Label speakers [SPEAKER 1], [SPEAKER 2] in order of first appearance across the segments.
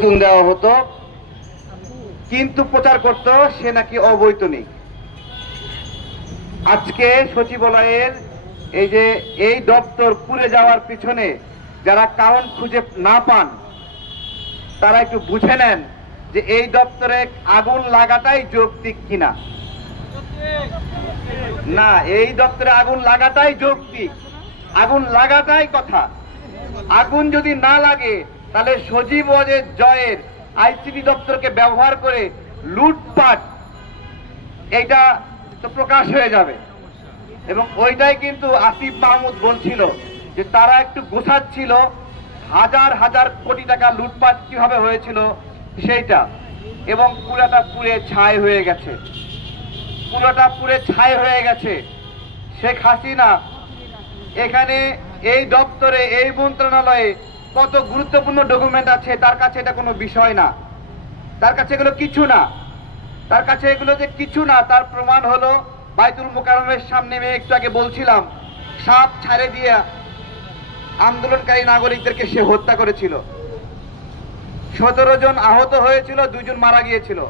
[SPEAKER 1] দেওয়া হতো। কিন্তু প্রচার করতো, সে নাকি অবৈতনিক। আজকে সচিবালয়ের এই যে, এই দপ্তর পুড়ে যাওয়ার পিছনে যারা কারণ খুঁজে না পান, তারা একটু বুঝে নেন যে এই দপ্তরে আগুন লাগাটাই যৌক্তিক কিনা। না, এই দপ্তরে আগুন লাগাটাই যৌক্তিক। আগুন লাগাটাই কথা। আগুন যদি না লাগে তাহলে সজীব ওয়াজেদ জয়ের আইসিটি দপ্তরকে ব্যবহার করে লুটপাট, এইটা তো প্রকাশ হয়ে যাবে। এবং ওইটাই কিন্তু আসিফ মাহমুদ বলছিল যে তারা একটু গোছাচ্ছিল, হাজার হাজার কোটি টাকা লুটপাট কীভাবে হয়েছিল সেইটা। এবং পুরাটা পুড়ে ছাই হয়ে গেছে। পুরোটা পুড়ে ছাই হয়ে গেছে। শেখ হাসিনা এখানে এই দপ্তরে, এই মন্ত্রণালয়ে কত গুরুত্বপূর্ণ ডকুমেন্ট আছে, তার কাছে এটা কোনো বিষয় না। তার কাছে এগুলো কিছু না। তার কাছে এগুলো যে কিছু না, তার প্রমাণ হলো বাইতুল মোকারমের সামনে আমি একটু আগে বলছিলাম, সাপ ছাড়ে দিয়ে আন্দোলনকারী নাগরিকদেরকে সে হত্যা করেছিল। সতেরো জন আহত হয়েছিল দুজন মারা গিয়েছিল।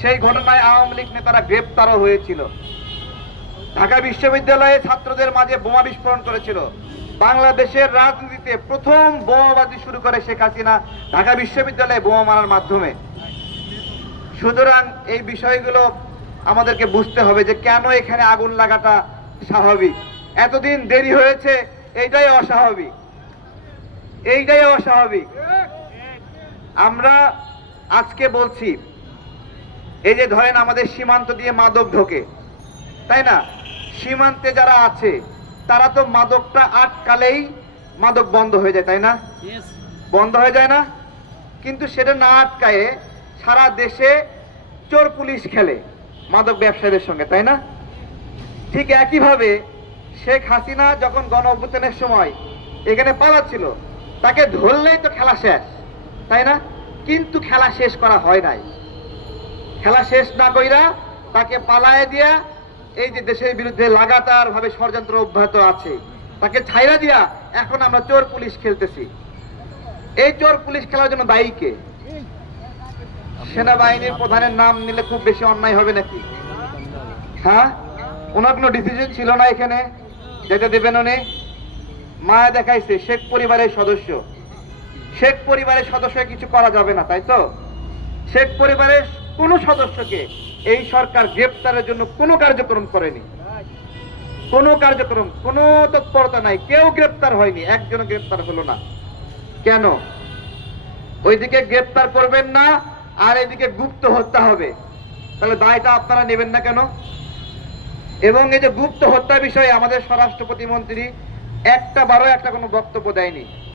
[SPEAKER 1] সেই ঘটনায় আওয়ামী লীগ নেতারা গ্রেপ্তারও হয়েছিল। ঢাকা বিশ্ববিদ্যালয়ে ছাত্রদের মাঝে বোমা বিস্ফোরণ করেছিল। বাংলাদেশের রাজনীতিতে প্রথম বোমাবাজি শুরু করে শেখ হাসিনা ঢাকা বিশ্ববিদ্যালয়ে বোমা মারার মাধ্যমে। সুতরাং এই বিষয়গুলো আমাদেরকে বুঝতে হবে যে কেন এখানে আগুন লাগাটা স্বাভাবিক। এতদিন দেরি হয়েছে, এইটাই অস্বাভাবিক। এইটাই অস্বাভাবিক। আমরা আজকে বলছি, এই যে ধরেন আমাদের সীমান্ত দিয়ে মাদক ঢোকে, তাই না? সীমান্তে যারা আছে তারা তো মাদকটা আটকালেই মাদক বন্ধ হয়ে যায় তাই না? বন্ধ হয়ে যায় না? কিন্তু সেটা না আটকায়ে সারা দেশে চোর পুলিশ খেলে মাদক ব্যবসায়ীদের সঙ্গে তাই না? ঠিক একইভাবে শেখ হাসিনা যখন গণ অভ্যুত্থানের সময় এখানে পালাচ্ছিল তাকে ধরলেই তো খেলা শেষ তাই না? কিন্তু খেলা শেষ করা হয় নাই। খেলা শেষ না কইরা তাকে পালায় দিয়া এই যে দেশের বিরুদ্ধে লাগাতার ভাবে ষড়যন্ত্র অব্যাহত আছে, তাকে ছাইরা দিয়া এখন আমরা চোর পুলিশ খেলতেছি। এই চোর পুলিশ খেলার জন্য দায়ী কে? সেনাবাহিনীর প্রধানের নাম নিলে খুব বেশি অন্যায় হবে নাকি? হ্যাঁ? ওনার কোনো ডিসিশন ছিল না এখানে? যেতে দেবেন উনি? মায়া দেখাইছে, শেখ পরিবারের সদস্য। শেখ পরিবারের সদস্য কিছু করা যাবে না, তাই তো? শেখ পরিবারের কোনো সদস্যকে এই সরকার গ্রেপ্তারের জন্য কোনো কার্যক্রম করেনি। কোনো কার্যক্রম, কোনো তৎপরতা নাই। কেউ গ্রেপ্তার হয়নি একজন গ্রেপ্তার হলো না। কেন? ওইদিকে গ্রেপ্তার করবেন না, আর এদিকে গুপ্ত হত্যা হবে। তাহলে দায়টা আপনারা নেবেন না কেন? এবং এই যে গুপ্ত হত্যা বিষয়ে আমাদের স্বরাষ্ট্র প্রতিমন্ত্রী একটা বারো একটা কোনো বক্তব্য দেয়নি।